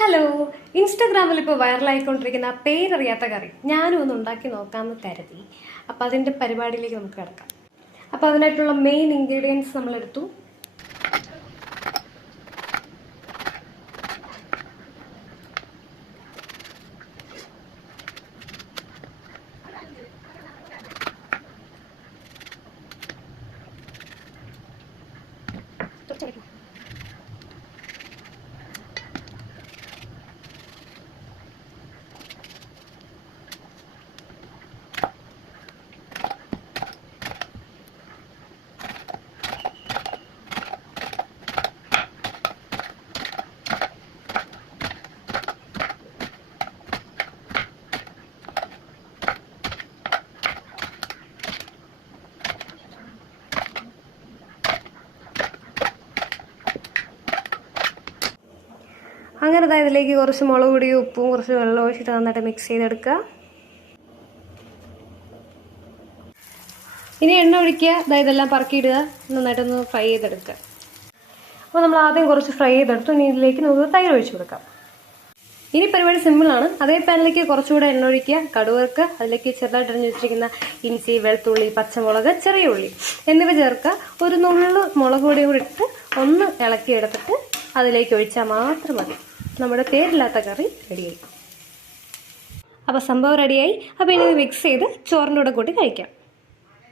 Hello ഇൻസ്റ്റാഗ്രാമിൽ ഇപ്പോൾ വൈറലായിക്കൊണ്ടിരിക്കുന്ന പേരറിയാത്ത കറി ഞാനും ഒന്ന് ഉണ്ടാക്കി നോക്കാമെന്ന് കരുതി. അപ്പോൾ അതിന്റെ പരിപാടിയിലേക്ക് നമുക്ക് കിടക്കാം. അപ്പോൾ അതിനായിട്ടുള്ള മെയിൻ ഇൻഗ്രീഡിയൻസ് നമ്മളെടുത്തു. അങ്ങനെ അതായത് ഇതിലേക്ക് കുറച്ച് മുളക് പൊടിയും ഉപ്പും കുറച്ച് വെള്ളം ഒഴിച്ചിട്ട് നന്നായിട്ട് മിക്സ് ചെയ്തെടുക്കുക. ഇനി എണ്ണ ഒഴിക്കുക. അതായത് എല്ലാം പറക്കിയിടുക. നന്നായിട്ടൊന്ന് ഫ്രൈ ചെയ്തെടുക്കുക. അപ്പോൾ നമ്മൾ ആദ്യം കുറച്ച് ഫ്രൈ ചെയ്തെടുത്തു. ഇനി ഇതിലേക്ക് നമുക്ക് തൈര് ഒഴിച്ചു കൊടുക്കാം. ഇനി പരിപാടി സിമ്പിളാണ് അതേ പാനിലേക്ക് കുറച്ചുകൂടെ എണ്ണ ഒഴിക്കുക. കടുവർക്ക് അതിലേക്ക് ചെറുതായിട്ട് അരിഞ്ഞ് വെച്ചിരിക്കുന്ന ഇഞ്ചി വെളുത്തുള്ളി പച്ചമുളക് ചെറിയ ഉള്ളി എന്നിവ ചേർക്കുക. ഒരു നുള്ളു മുളക് പൊടിയും കൂടി ഇട്ട് ഒന്ന് ഇളക്കിയെടുത്തിട്ട് അതിലേക്ക് ഒഴിച്ചാൽ മാത്രം മതി. നമ്മുടെ പേരില്ലാത്ത കറി റെഡിയായി. അപ്പോൾ സംഭവം റെഡിയായി. അപ്പോൾ ഇനി മിക്സ് ചെയ്ത് ചോറിന്റെ കൂടെ കൂട്ടി കഴിക്കാം.